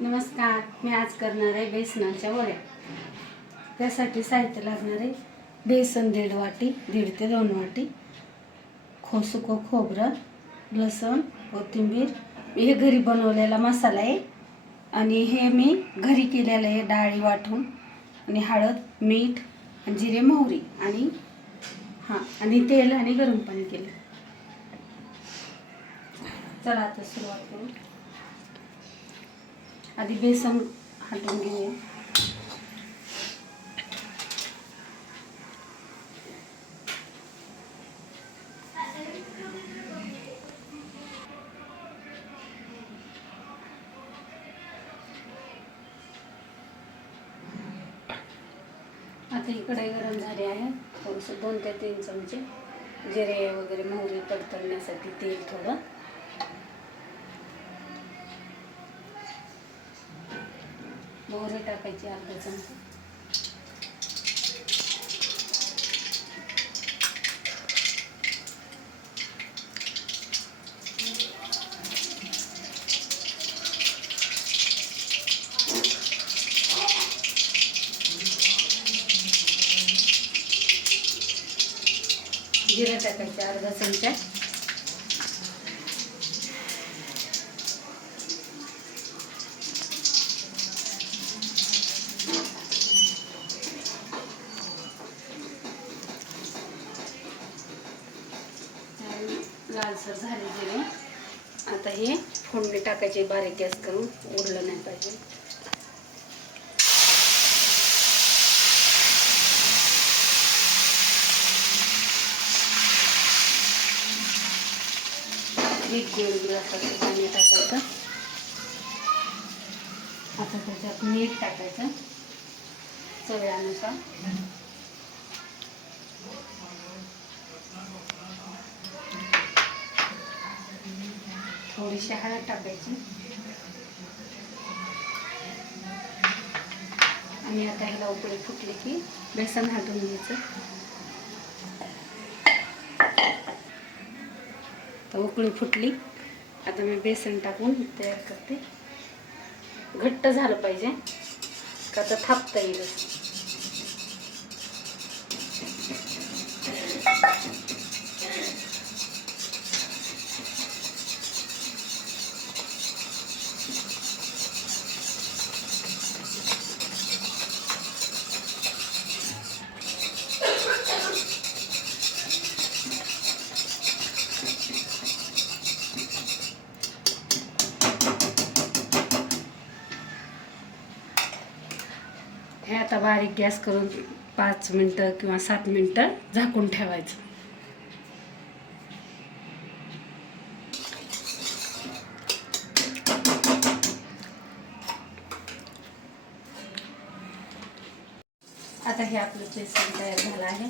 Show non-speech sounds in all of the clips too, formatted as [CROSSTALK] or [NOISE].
नमस्कार मी आज करणार आहे बेसनाच्या वड्या. त्यासाठी साहित्य लागणार आहे बेसन दीड वाटी दीड ते दोन वाटी खोसुको खोबरं लसूण कोथिंबीर. हे घरी बनवलेला मसाला आहे आणि हे मी घरी केलेलं आहे डाळी वाटून आणि हळद मीठ आणि जिरे मोहरी आणि हां आणि तेल आणि गरम पाणी केलं. चला आता सुरुवात करू. आधी बेसन हटवून घेऊया. आता ही गरम झाली आहे. थोडंसं दोन ते तीन चमचे जिरे वगैरे मोहरी तडतडण्यासाठी तेल थोडं. मोहरी टाकायची अर्धा चमचा. जिरे टाकायचे अर्धा चमचा आणि असं झाले गेले आता हे फोडणी टाकायची बारीक गॅस करून उडलं नाही पाहिजे. एक दीड ग्लासाचं पाणी टाकायचं. आता त्याच्यात मीठ टाकायचं. चव्यानुसार थोडीशी हळद टाकायची. आणि आता ह्याला उकळी फुटली की बेसन हाटून घ्यायचं. तर उकळी फुटली. आता मी बेसन टाकून तयार करते. घट्ट झालं पाहिजे का तर थापता येईल बारीक गॅस करून पाच मिनटं किंवा सात मिनटं झाकून ठेवायचं. आता हे आपलं बेसन तयार झालं आहे.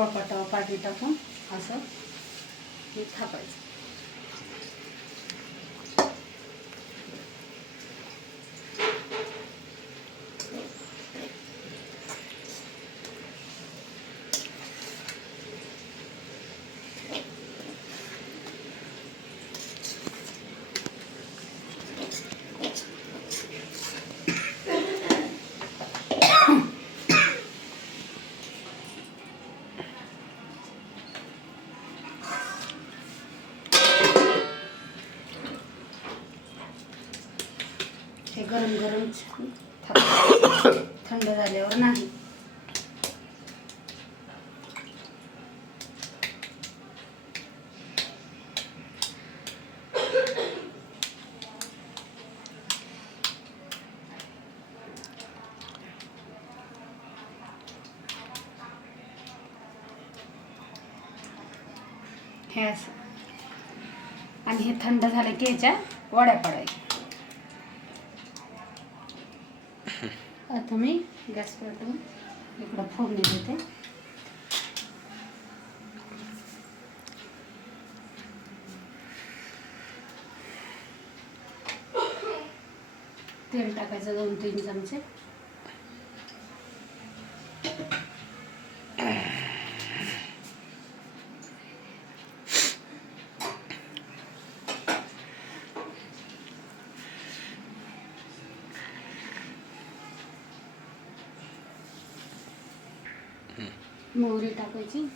पोळपाटावर पाठी टाकून असं हे थापायचं. हे गरम गरम [COUGHS] थंड झाल्यावर नाही. हे असं. आणि हे थंड झालं की ह्याच्या वड्या पडायच्या. आता मी गॅस पेटवून इकडं फोडणी देते. तेल टाकायचं दोन तीन चमचे. मोहरी टाकायची.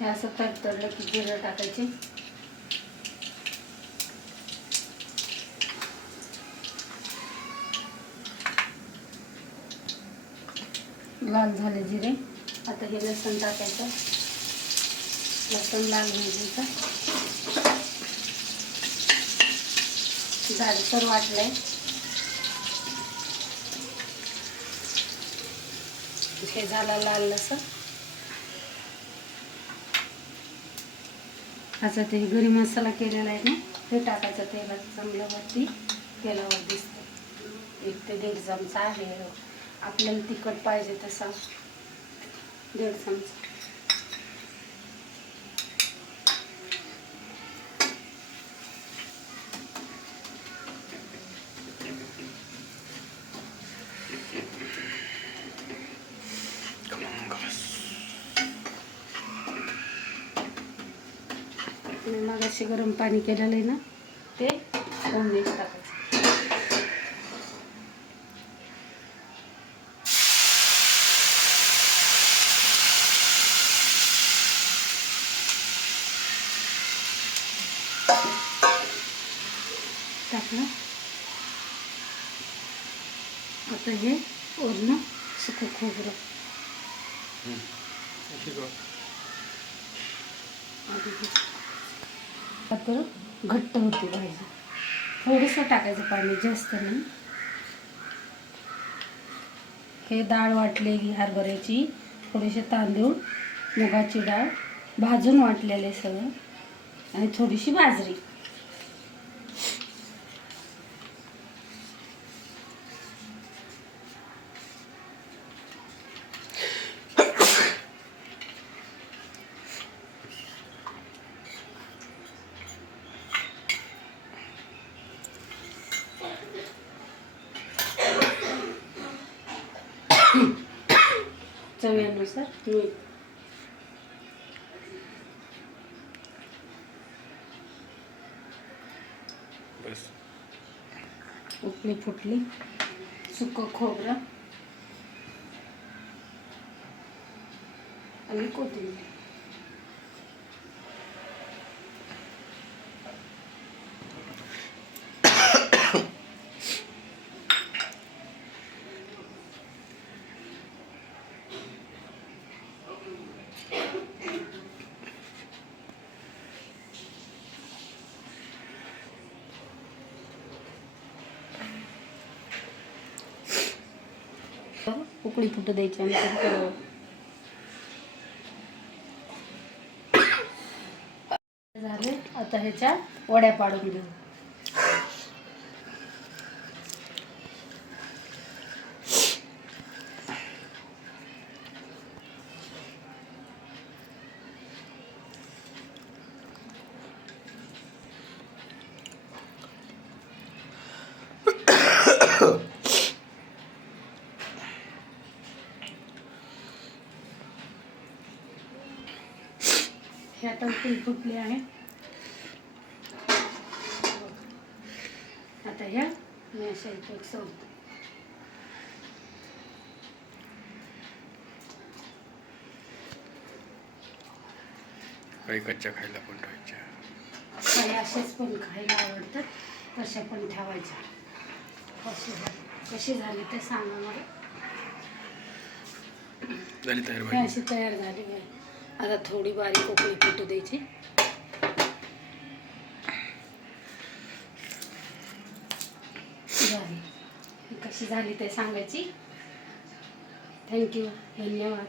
हे असं तडतडलं की जिरं टाकायचे. लाल झाले जिरे. आता हे लसण टाकायचं. लसण लाल भाजायचं जाडसर वाटलंय. हे झालं लाल लसण. आता ते घरी मसाला केलेला आहे ना ते टाकायचं तेलात चांगलं वरती तेलावर दिसतं. एक ते दीड चमचा आहे. आपल्याला तिखट पाहिजे तसा. दीड चमचा. मी मगाशी गरम पाणी केलेलं आहे ना ते फोडणीत टाकायचं टाकलं. आता हे वरण सुकं खोबरं. हे. आता घट्ट होती भाजी थोडंसं टाकायचं पाणी जास्त नाही. हे डाळ वाटलेली हरभऱ्याची. थोडेसे तांदूळ मुगाची डाळ भाजून वाटलेले सगळं. आणि थोडीशी बाजरी. चवीनुसार मीठ उकळी फुटली सुकं खोबरं आणि कोथिंबीर उकळी फुटू द्यायची आणि नंतर झाले. आता ह्याच्या वड्या पाडून घेऊ हे आता उकळी फुटली आहे. आता ह्या मी अशा इथे एक सोडते. काही कच्च्या खायला पण ठेवायच्या. काही असेच पण खायला आवडतात तशा पण ठेवायच्या. कशी झाली कशी झाली ते सांगा मला. झाली तयार अशी तयार झाली आहे. आता थोडी बारीक उकळी फुटू द्यायची. झाली. कशी झाली ते सांगायची. थँक्यू धन्यवाद.